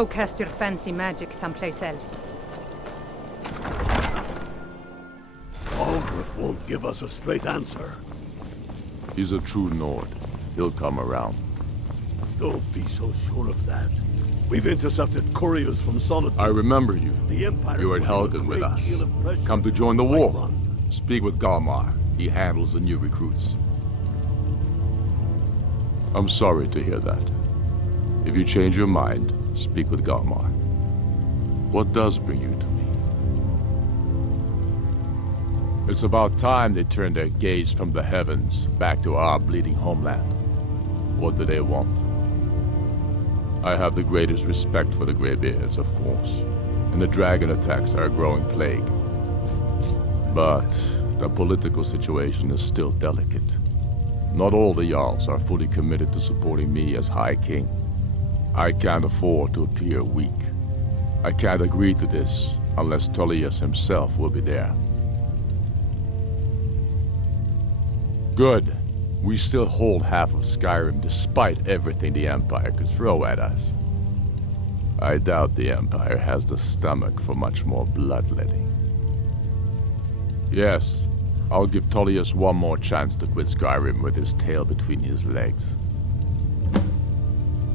Go cast your fancy magic someplace else. Algrif won't give us a straight answer. He's a true Nord. He'll come around. Don't be so sure of that. We've intercepted couriers from Solitude. I remember you. The Empire. You were at Helgen with us. Come to join the war. Speak with Galmar. He handles the new recruits. I'm sorry to hear that. If you change your mind, speak with Galmar. What does bring you to me? It's about time they turned their gaze from the heavens back to our bleeding homeland. What do they want? I have the greatest respect for the Greybeards, of course, and the dragon attacks are a growing plague. But the political situation is still delicate. Not all the Jarls are fully committed to supporting me as High King. I can't afford to appear weak. I can't agree to this unless Tullius himself will be there. Good. We still hold half of Skyrim despite everything the Empire could throw at us. I doubt the Empire has the stomach for much more bloodletting. Yes, I'll give Tullius one more chance to quit Skyrim with his tail between his legs.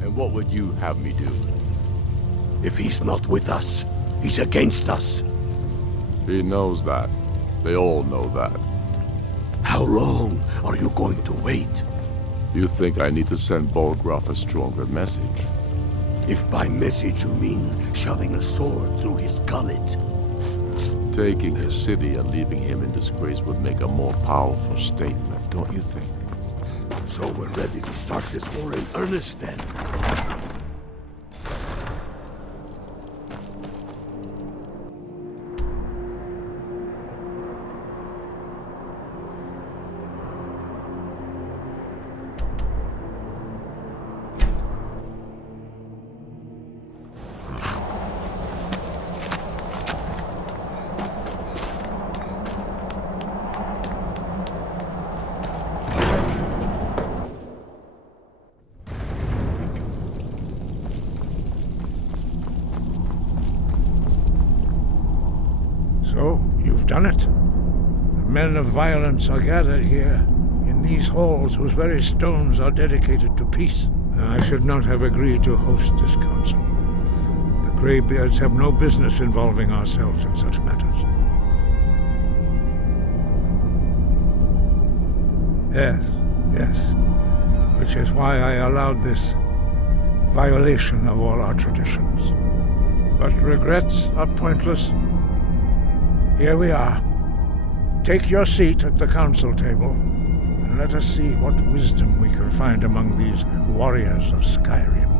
And what would you have me do? If he's not with us, he's against us. He knows that. They all know that. How long are you going to wait? You think I need to send Bolgraf a stronger message? If by message you mean shoving a sword through his gullet. Taking his city and leaving him in disgrace would make a more powerful statement, don't you think? So we're ready to start this war in earnest then? So, you've done it. The men of violence are gathered here, in these halls whose very stones are dedicated to peace. I should not have agreed to host this council. The Greybeards have no business involving ourselves in such matters. Yes. Which is why I allowed this violation of all our traditions. But regrets are pointless. Here we are. Take your seat at the council table, and let us see what wisdom we can find among these warriors of Skyrim.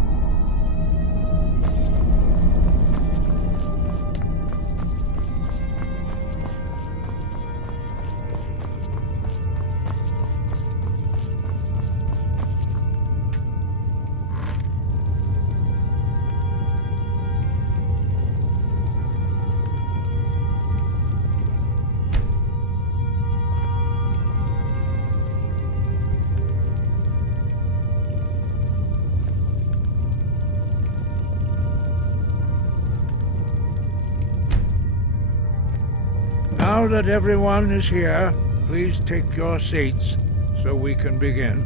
Now that everyone is here, please take your seats so we can begin.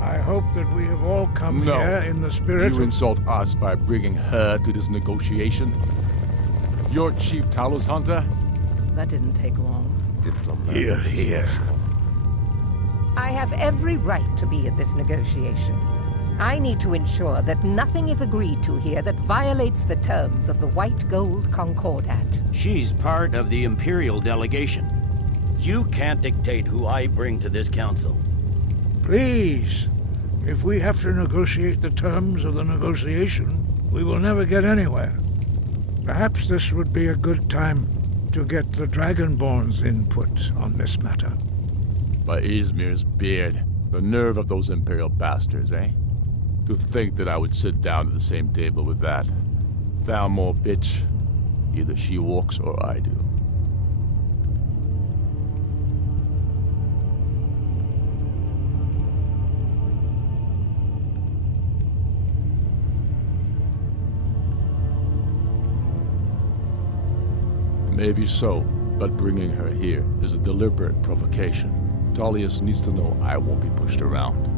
I hope that we have all come here in the spirit You insult us by bringing her to this negotiation? You're Chief Talos Hunter? That didn't take long. Here. I have every right to be at this negotiation. I need to ensure that nothing is agreed to here that violates the terms of the White Gold Concordat. She's part of the Imperial delegation. You can't dictate who I bring to this council. Please, if we have to negotiate the terms of the negotiation, we will never get anywhere. Perhaps this would be a good time to get the Dragonborn's input on this matter. By Izmir's beard, the nerve of those Imperial bastards, eh? To think that I would sit down at the same table with that. Thalmor bitch. Either she walks or I do. Maybe so, but bringing her here is a deliberate provocation. Tullius needs to know I won't be pushed around.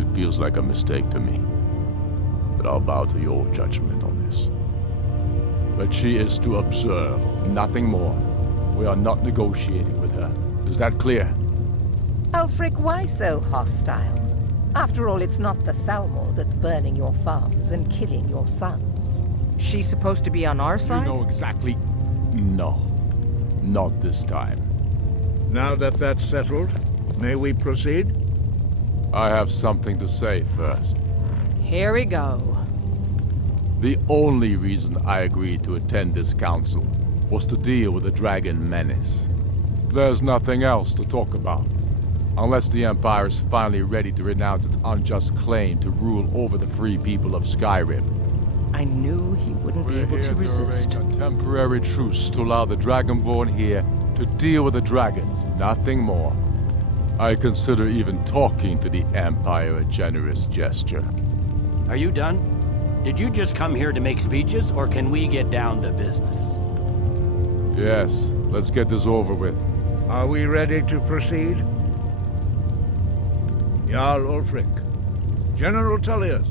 It feels like a mistake to me, but I'll bow to your judgment on this. But she is to observe, nothing more. We are not negotiating with her. Is that clear? Ulfric, why so hostile? After all, it's not the Thalmor that's burning your farms and killing your sons. She's supposed to be on our side? You know exactly... No. Not this time. Now that that's settled, may we proceed? I have something to say first. Here we go. The only reason I agreed to attend this council was to deal with the dragon menace. There's nothing else to talk about. Unless the Empire is finally ready to renounce its unjust claim to rule over the free people of Skyrim. I knew he wouldn't be able to resist. A temporary truce to allow the Dragonborn here to deal with the dragons, nothing more. I consider even talking to the Empire a generous gesture. Are you done? Did you just come here to make speeches, or can we get down to business? Yes, let's get this over with. Are we ready to proceed? Jarl Ulfric, General Tullius,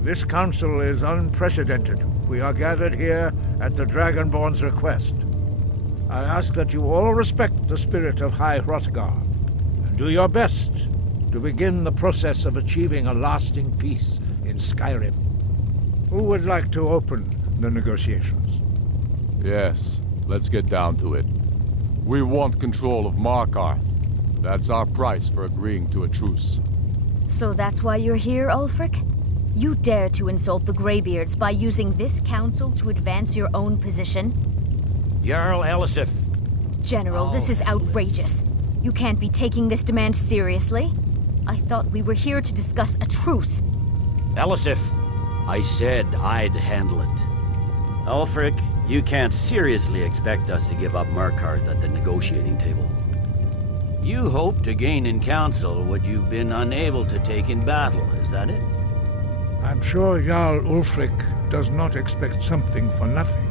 this council is unprecedented. We are gathered here at the Dragonborn's request. I ask that you all respect the spirit of High Hrothgar, and do your best to begin the process of achieving a lasting peace in Skyrim. Who would like to open the negotiations? Yes, let's get down to it. We want control of Markarth. That's our price for agreeing to a truce. So that's why you're here, Ulfric? You dare to insult the Greybeards by using this council to advance your own position? Jarl Elisif. General, this is outrageous. You can't be taking this demand seriously. I thought we were here to discuss a truce. Elisif, I said I'd handle it. Ulfric, you can't seriously expect us to give up Markarth at the negotiating table. You hope to gain in council what you've been unable to take in battle, is that it? I'm sure Jarl Ulfric does not expect something for nothing.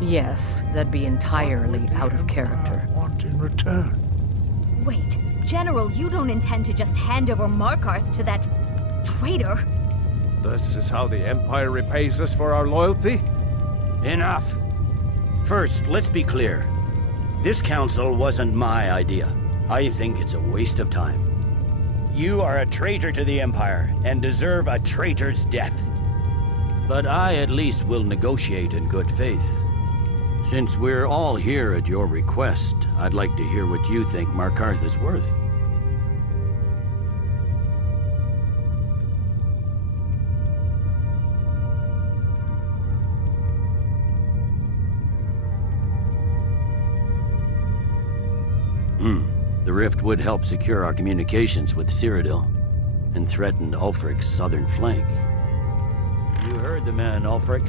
Yes, that'd be entirely out of character. Want in return? Wait, General, you don't intend to just hand over Markarth to that traitor? This is how the Empire repays us for our loyalty? Enough! First, let's be clear. This council wasn't my idea. I think it's a waste of time. You are a traitor to the Empire and deserve a traitor's death. But I at least will negotiate in good faith. Since we're all here at your request, I'd like to hear what you think Markarth is worth. The rift would help secure our communications with Cyrodiil, and threatened Ulfric's southern flank. You heard the man, Ulfric.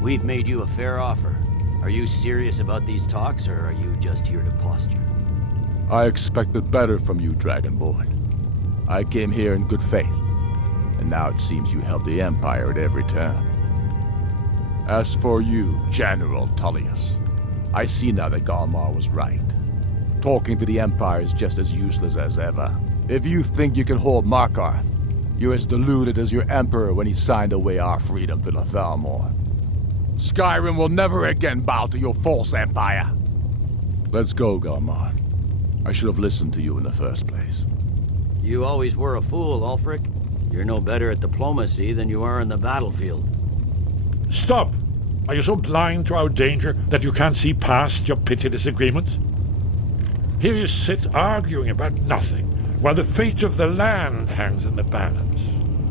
We've made you a fair offer. Are you serious about these talks, or are you just here to posture? I expected better from you, Dragonborn. I came here in good faith, and now it seems you help the Empire at every turn. As for you, General Tullius, I see now that Galmar was right. Talking to the Empire is just as useless as ever. If you think you can hold Markarth, you're as deluded as your Emperor when he signed away our freedom to the Thalmor. Skyrim will never again bow to your false empire. Let's go, Galmar. I should have listened to you in the first place. You always were a fool, Ulfric. You're no better at diplomacy than you are in the battlefield. Stop! Are you so blind to our danger that you can't see past your petty disagreements? Here you sit arguing about nothing, while the fate of the land hangs in the balance.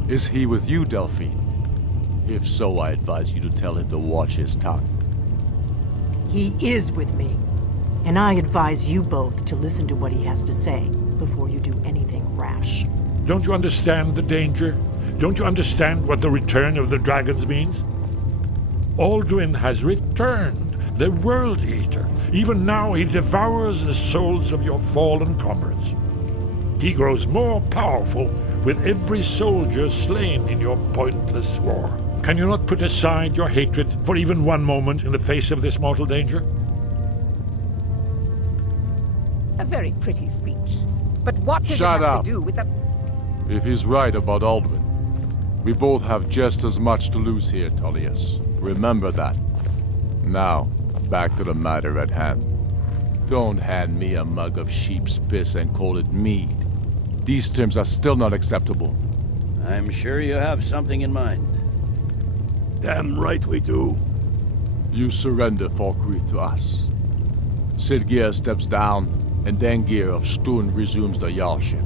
Is he with you, Delphine? If so, I advise you to tell him to watch his tongue. He is with me, and I advise you both to listen to what he has to say before you do anything rash. Don't you understand the danger? Don't you understand what the return of the dragons means? Alduin has returned, the World Eater. Even now he devours the souls of your fallen comrades. He grows more powerful with every soldier slain in your pointless war? Can you not put aside your hatred for even one moment in the face of this mortal danger? A very pretty speech. But what does Shut it have up. to do with the... If he's right about Aldrin, we both have just as much to lose here, Tullius. Remember that. Now, back to the matter at hand. Don't hand me a mug of sheep's piss and call it mead. These terms are still not acceptable. I'm sure you have something in mind. Damn right we do. You surrender Falkreath to us. Sidgeir steps down, and Dengir of Stun resumes the Jarlship.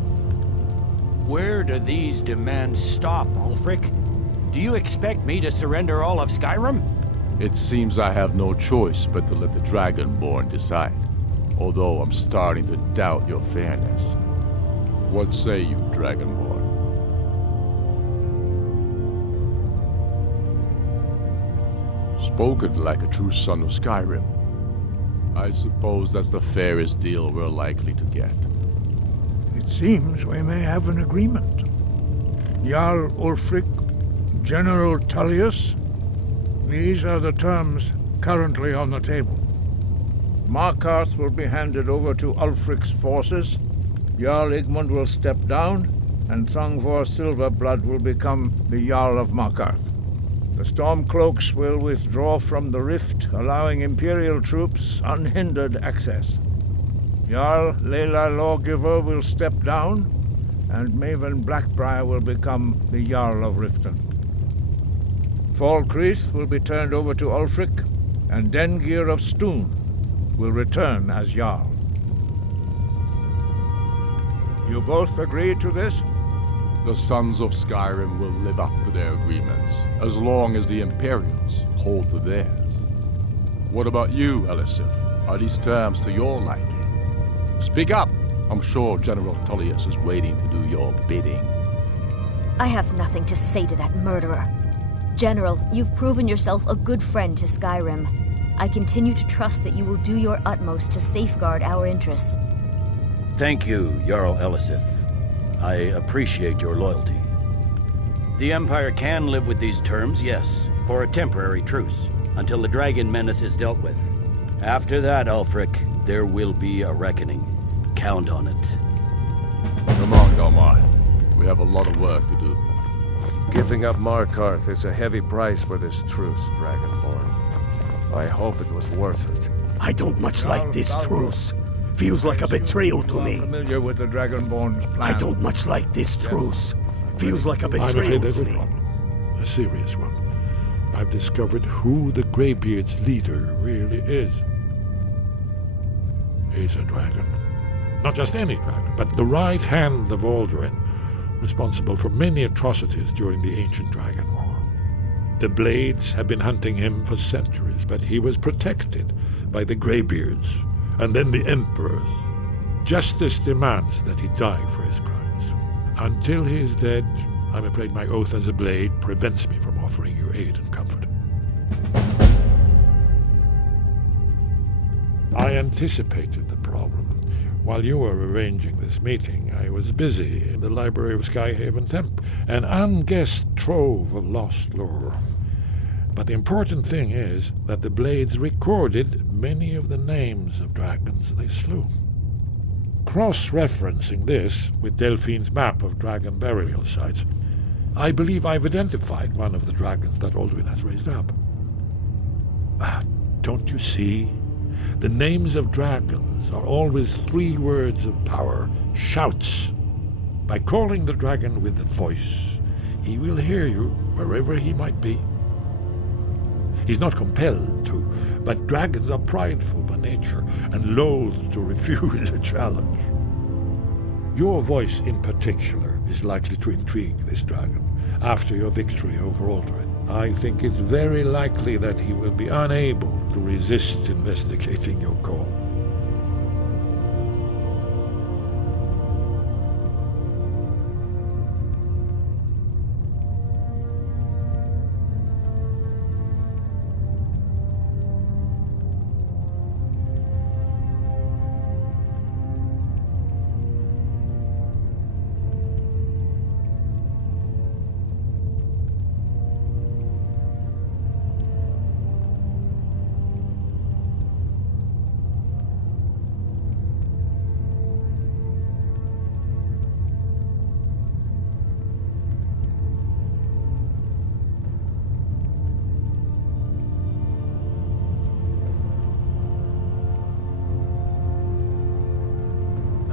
Where do these demands stop, Ulfric? Do you expect me to surrender all of Skyrim? It seems I have no choice but to let the Dragonborn decide. Although I'm starting to doubt your fairness. What say you, Dragonborn? Spoken like a true son of Skyrim. I suppose that's the fairest deal we're likely to get. It seems we may have an agreement. Jarl Ulfric, General Tullius, these are the terms currently on the table. Markarth will be handed over to Ulfric's forces, Jarl Igmund will step down, and Thongvor Silverblood will become the Jarl of Markarth. The Stormcloaks will withdraw from the rift, allowing Imperial troops unhindered access. Jarl Layla Lawgiver will step down, and Maven Blackbriar will become the Jarl of Riften. Falkreath will be turned over to Ulfric, and Dengir of Stun will return as Jarl. You both agree to this? The Sons of Skyrim will live up to their agreements, as long as the Imperials hold to theirs. What about you, Elisif? Are these terms to your liking? Speak up! I'm sure General Tullius is waiting to do your bidding. I have nothing to say to that murderer. General, you've proven yourself a good friend to Skyrim. I continue to trust that you will do your utmost to safeguard our interests. Thank you, Jarl Elisif. I appreciate your loyalty. The Empire can live with these terms, yes, for a temporary truce, until the dragon menace is dealt with. After that, Ulfric, there will be a reckoning. Count on it. Come on, Galmar. We have a lot of work to do. Giving up Markarth is a heavy price for this truce, Dragonborn. I hope it was worth it. I don't much like this truce. Feels like a betrayal to me. Familiar with the Dragonborn's plan. I don't much like this truce. Feels like a betrayal I'm afraid there's to a me. problem. A serious one. I've discovered who the Greybeard's leader really is. He's a dragon. Not just any dragon, but the right hand of Aldrin, responsible for many atrocities during the Ancient Dragon War. The Blades have been hunting him for centuries, but he was protected by the Greybeards, and then the Emperors. Justice demands that he die for his crimes. Until he is dead, I'm afraid my oath as a Blade prevents me from offering you aid and comfort. I anticipated the problem. While you were arranging this meeting, I was busy in the library of Skyhaven Temple, an unguessed trove of lost lore. But the important thing is that the Blades recorded many of the names of dragons they slew. Cross-referencing this with Delphine's map of dragon burial sites, I believe I've identified one of the dragons that Alduin has raised up. Don't you see? The names of dragons are always 3 words of power, shouts. By calling the dragon with the voice, he will hear you wherever he might be. He's not compelled to, but dragons are prideful by nature and loath to refuse a challenge. Your voice in particular is likely to intrigue this dragon after your victory over Aldrin. I think it's very likely that he will be unable to resist investigating your call.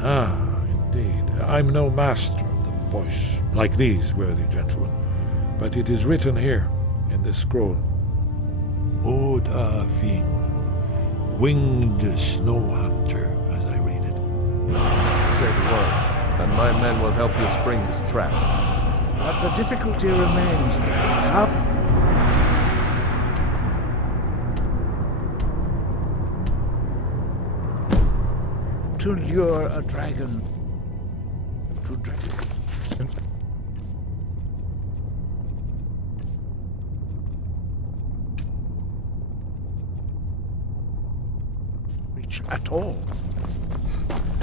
Ah, indeed. I'm no master of the voice, like these worthy gentlemen, but it is written here, in this scroll. Oda Ving, winged snow hunter, as I read it. Just say the word, and my men will help you spring this trap. But the difficulty remains. How... to lure a dragon to reach at all.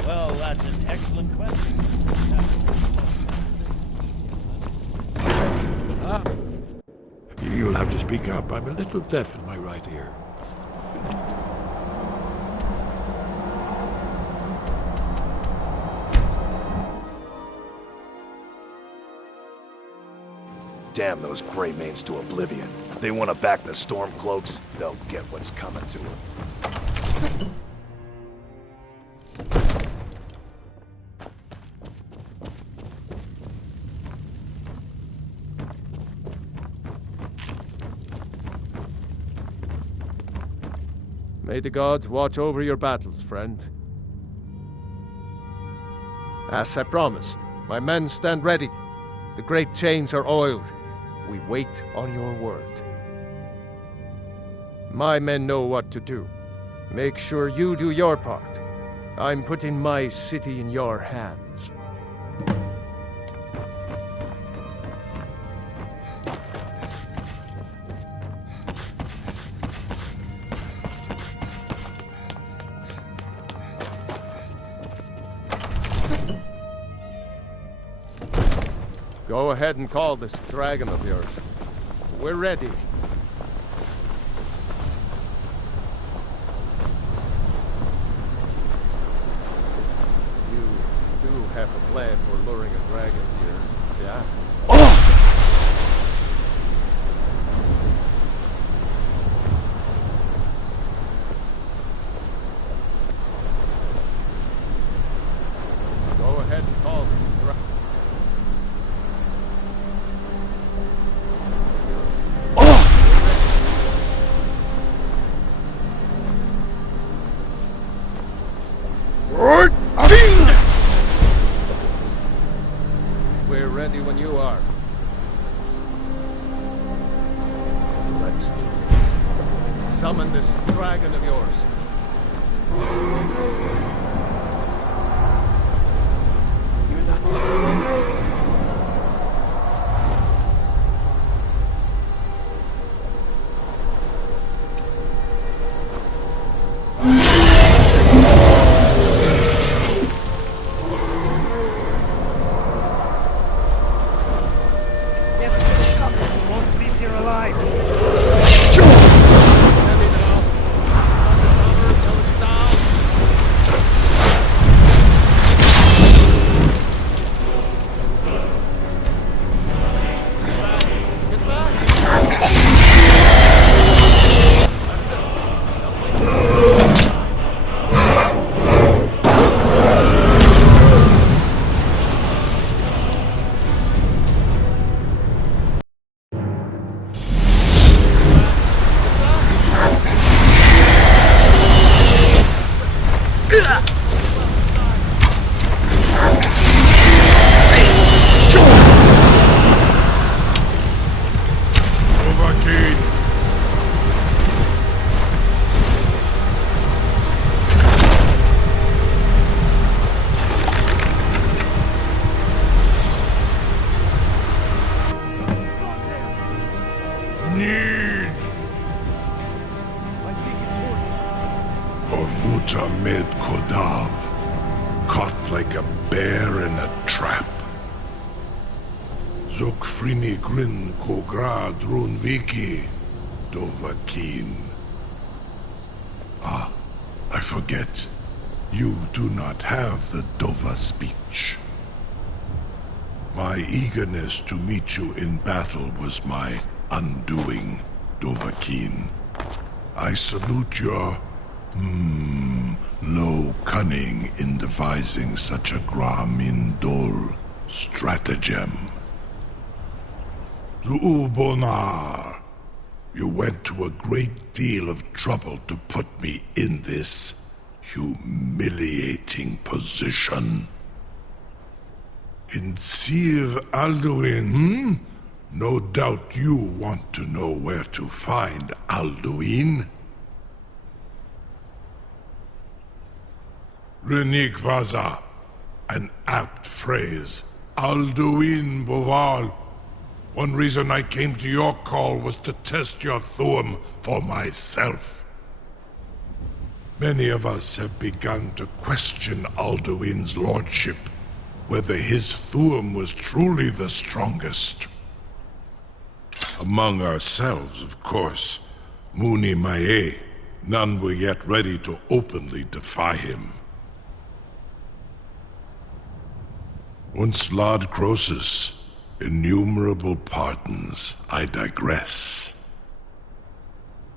Well, that's an excellent question. You'll have to speak up. I'm a little deaf in my right ear. Damn those Greymanes to oblivion. They want to back the Stormcloaks, they'll get what's coming to them. May the gods watch over your battles, friend. As I promised, my men stand ready. The great chains are oiled. We wait on your word. My men know what to do. Make sure you do your part. I'm putting my city in your hands. Go ahead and call this dragon of yours. We're ready. You do have a plan for luring a dragon here, yeah? Go ahead and call this dragon. We're ready when you are. Let's do this. Summon this dragon of yours. You're not... Med Kodav, caught like a bear in a trap. Zokfrini Grin Kogra Drunviki Dovakin. Ah, I forget. You do not have the Dova speech. My eagerness to meet you in battle was my undoing, Dovakin. I salute your Low cunning in devising such a Gramindol stratagem. Zuubonar, you went to a great deal of trouble to put me in this humiliating position. In Sir Alduin, No doubt you want to know where to find Alduin. Renikvaza, an apt phrase. Alduin Boval. One reason I came to your call was to test your Thuum for myself. Many of us have begun to question Alduin's lordship, whether his Thuum was truly the strongest. Among ourselves, of course, Muni Mae, none were yet ready to openly defy him. Once Lord Croesus, innumerable pardons, I digress.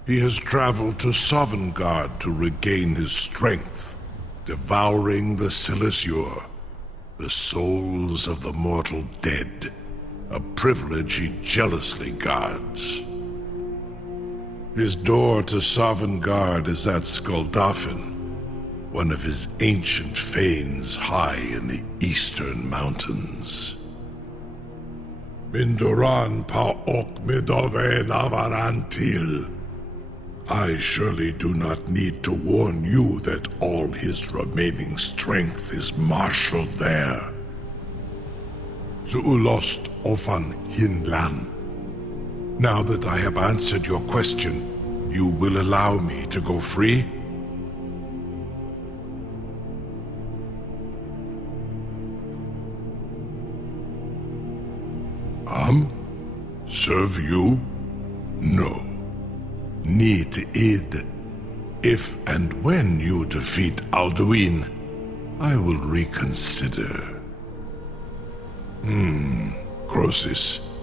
He has traveled to Sovngarde to regain his strength, devouring the Silesure, the souls of the mortal dead, a privilege he jealously guards. His door to Sovngarde is at Skuldafn, one of his ancient fanes high in the eastern mountains. Mindoran pa ok midove navarantil. I surely do not need to warn you that all his remaining strength is marshaled there. Zuulost ofan hinlan. Now that I have answered your question, you will allow me to go free? Serve you? No. Need id. If and when you defeat Alduin, I will reconsider. Croesus.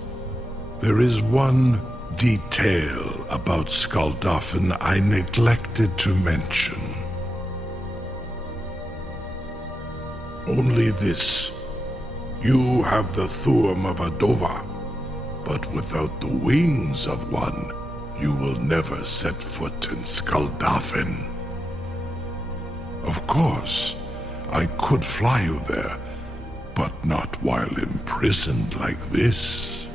There is one detail about Skuldafn I neglected to mention. Only this. You have the Thuum of a Dova, but without the wings of one, you will never set foot in Skuldafn. Of course, I could fly you there, but not while imprisoned like this.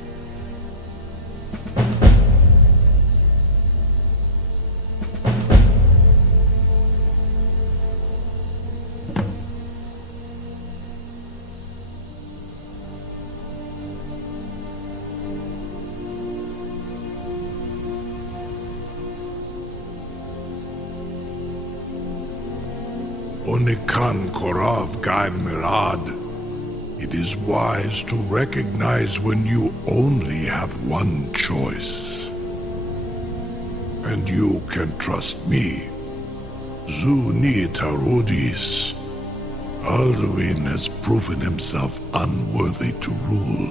Onikan Korav Gain Mirad. It is wise to recognize when you only have one choice. And you can trust me. Zuni Tarudis. Alduin has proven himself unworthy to rule.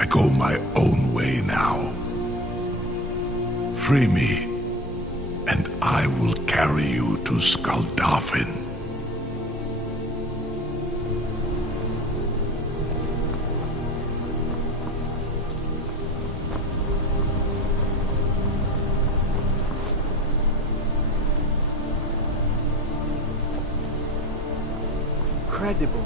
I go my own way now. Free me, and I will carry you to Skuldafn. Incredible.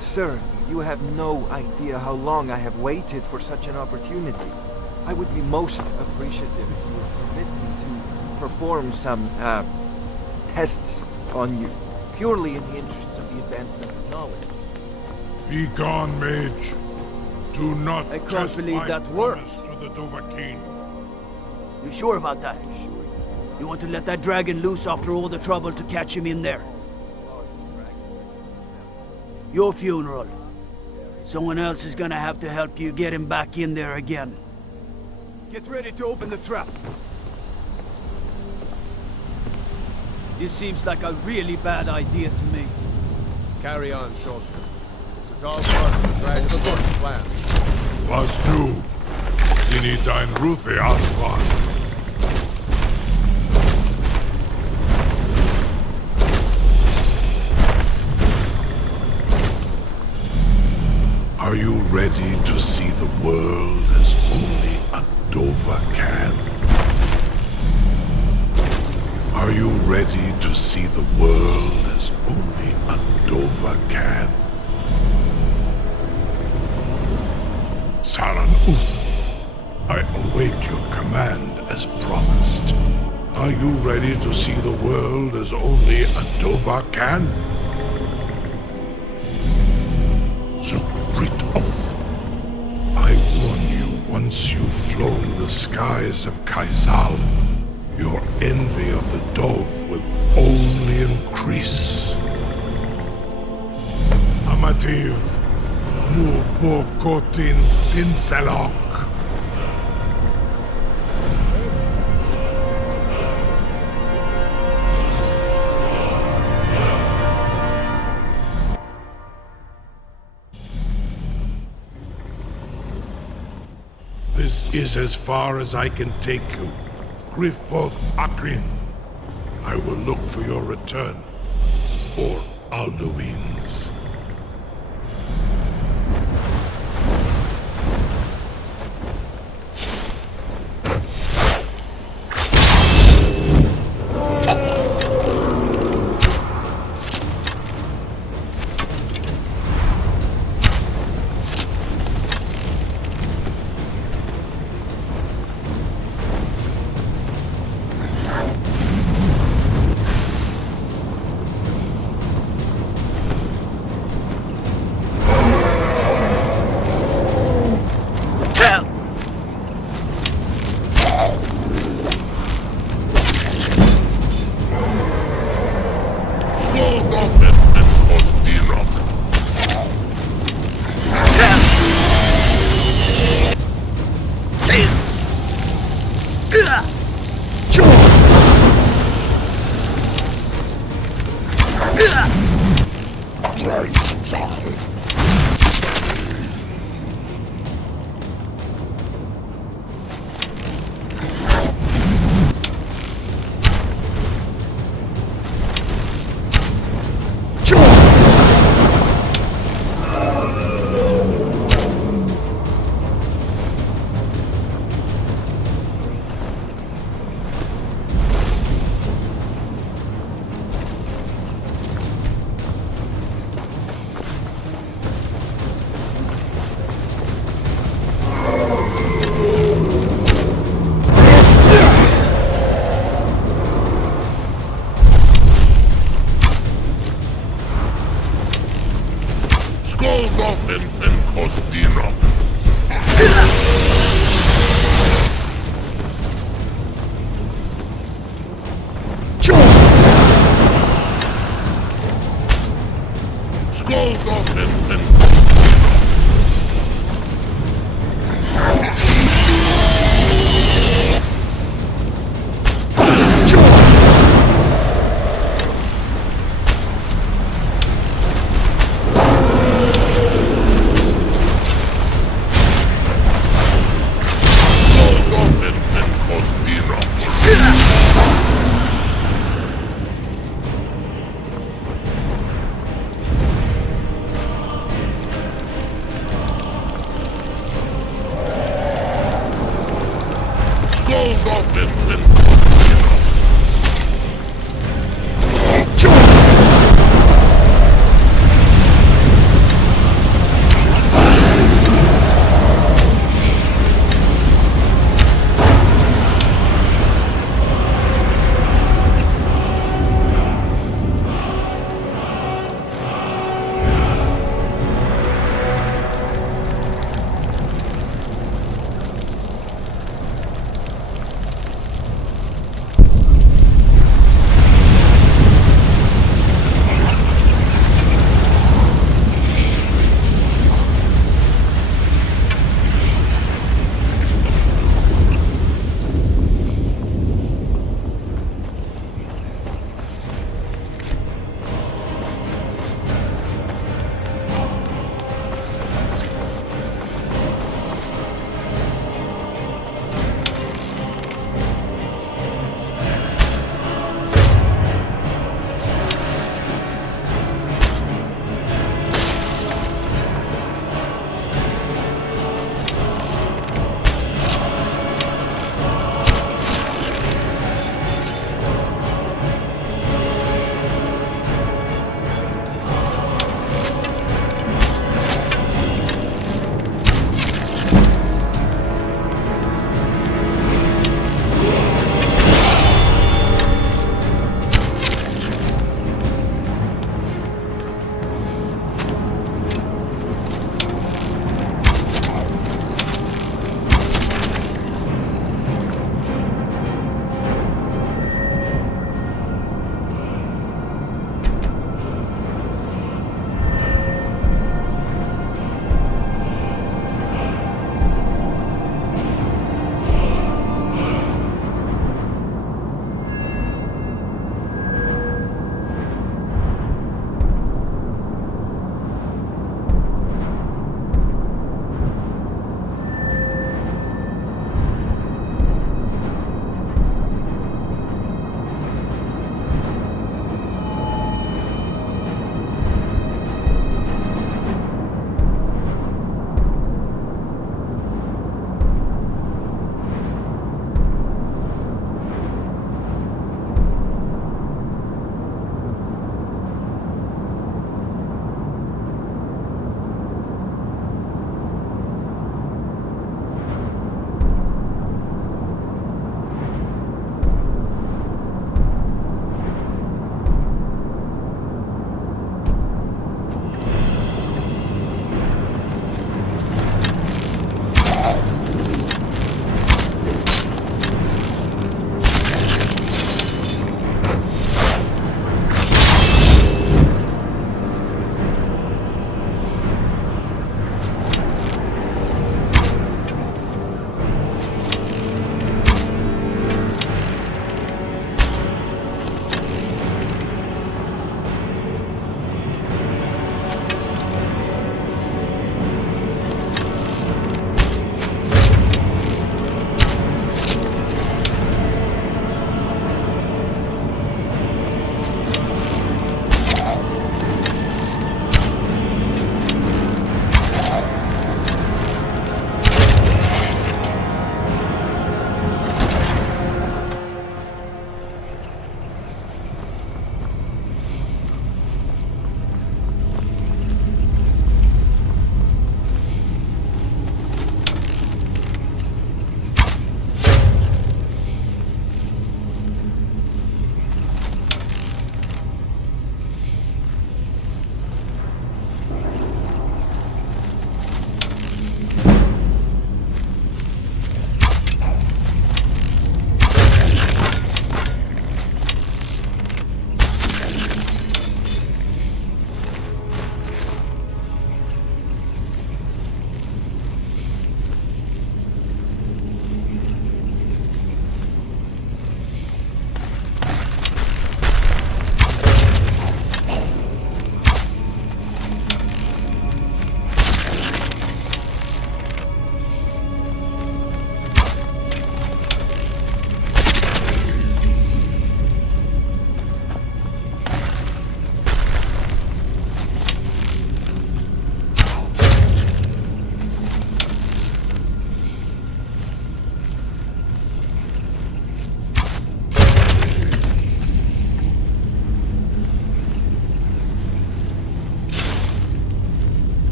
Sir, you have no idea how long I have waited for such an opportunity. I would be most appreciative if you would permit me to perform some, tests on you, purely in the interests of the advancement of knowledge. Be gone, mage. Do not I can't test believe my that worked. promise to the Dovahkiin. You sure about that? You want to let that dragon loose after all the trouble to catch him in there? Your funeral. Someone else is gonna have to help you get him back in there again. Get ready to open the trap. This seems like a really bad idea to me. Carry on, soldier. This is all part of the Dragon of the Bush plan. Was nu. Sini dein Rufe Aswan. ready to see the world as only a Dova can? Are you ready to see the world as only a Dova can? Saran Uth, I await your command as promised. Are you ready to see the world as only a Dova can? Zukbrit Oth, I warn you, once you've flown the skies of Kaizal, your envy of the Dove will only increase. Amativ, Mubokotin Stinselok. This is as far as I can take you. Grifboth Akrin. I will look for your return, or Alduin's.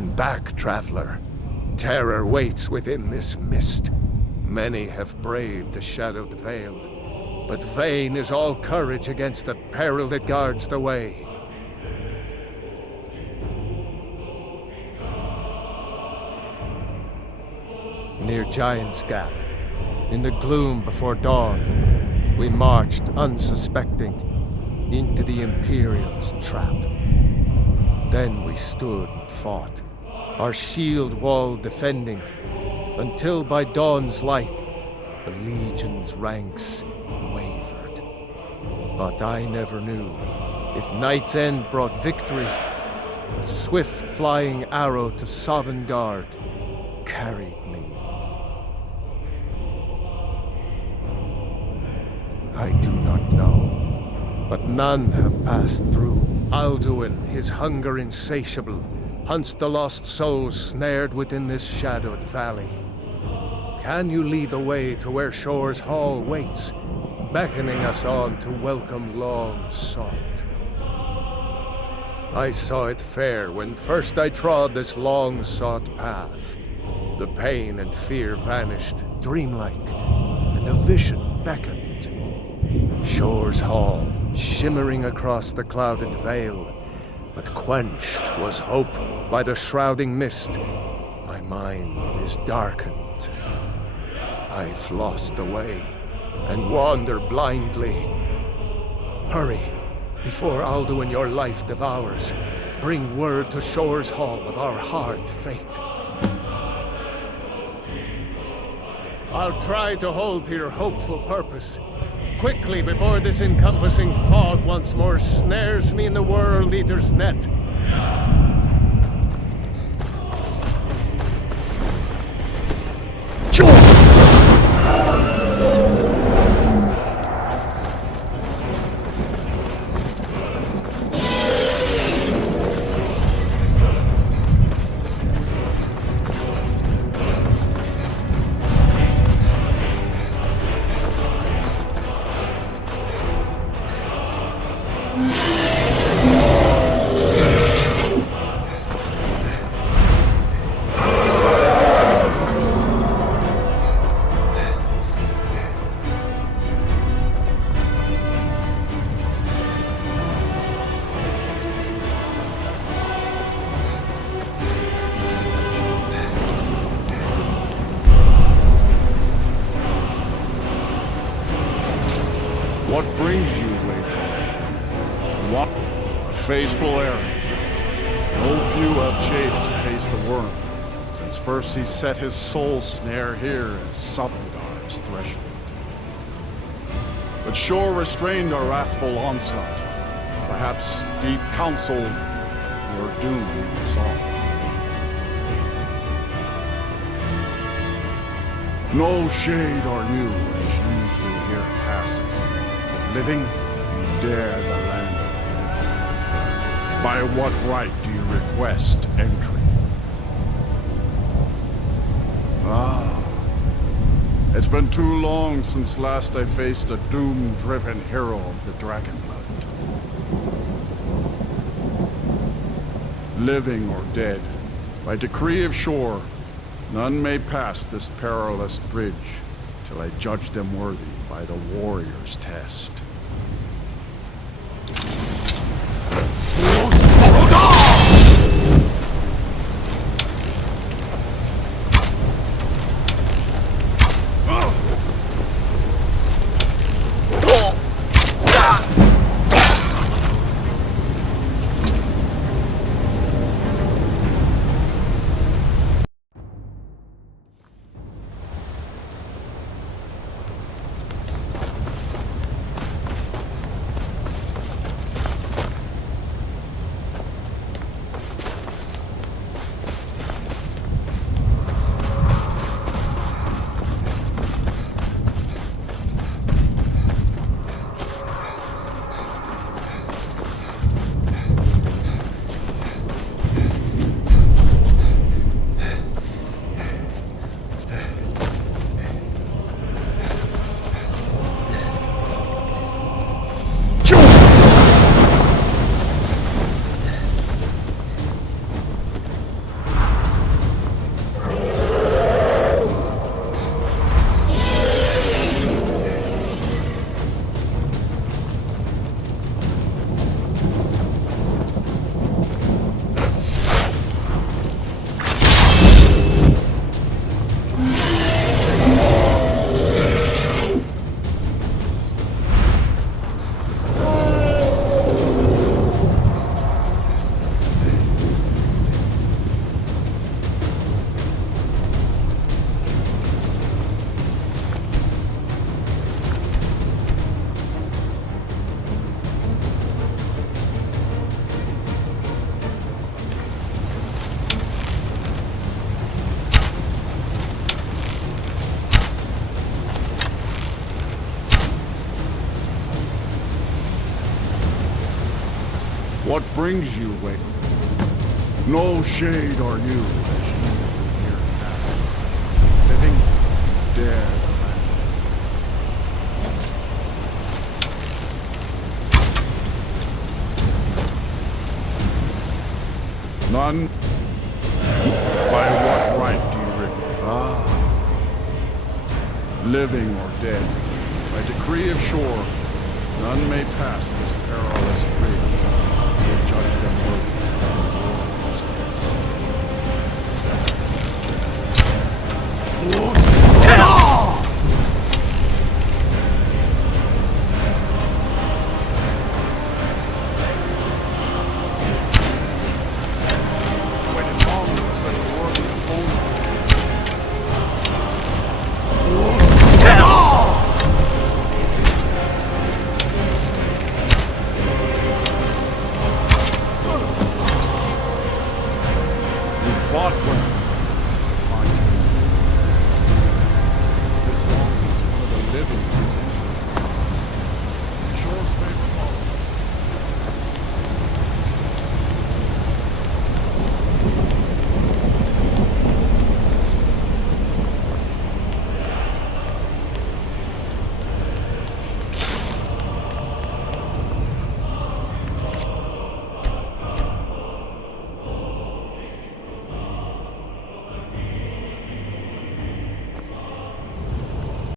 Turn back, traveler. Terror waits within this mist. Many have braved the shadowed veil, but vain is all courage against the peril that guards the way. Near Giant's Gap, in the gloom before dawn, we marched unsuspecting into the Imperial's trap. Then we stood and fought, our shield wall defending, until by dawn's light, the Legion's ranks wavered. But I never knew if Night's End brought victory, a swift flying arrow to Sovngarde carried me. I do not know, but none have passed through. Alduin, his hunger insatiable, hunts the lost souls snared within this shadowed valley. Can you lead the way to where Shore's Hall waits, beckoning us on to welcome long sought? I saw it fair when first I trod this long sought path. The pain and fear vanished, dreamlike, and a vision beckoned. Shore's Hall, shimmering across the clouded veil, but quenched was hope by the shrouding mist. My mind is darkened. I've lost the way and wander blindly. Hurry, before Alduin your life devours. Bring word to Shore's Hall of our hard fate. I'll try to hold to your hopeful purpose. Quickly, before this encompassing fog once more snares me in the World Eater's net. What brings you, Wayfarer? What? A faithful errand. No few have chafed to face the worm, since first he set his soul snare here at Sovngarde's threshold. But Shore restrained our wrathful onslaught. Perhaps deep counsel your doom foresaw. No shade or new as usually here passes. Living, you dare the land of the dead. By what right do you request entry? Ah, it's been too long since last I faced a doom-driven hero of the Dragonblood. Living or dead, by decree of Shore, none may pass this perilous bridge till I judge them worthy by the warrior's test. What brings you, Wake? No shade are you as you here passes, living, dead. None? By what right do you living or dead, by decree of shore, none may pass this perilous bridge till judge them worthy of the world's test. Fools! Waited long for such a worthy opponent. Fought well. Fine. As long as it's one of the living.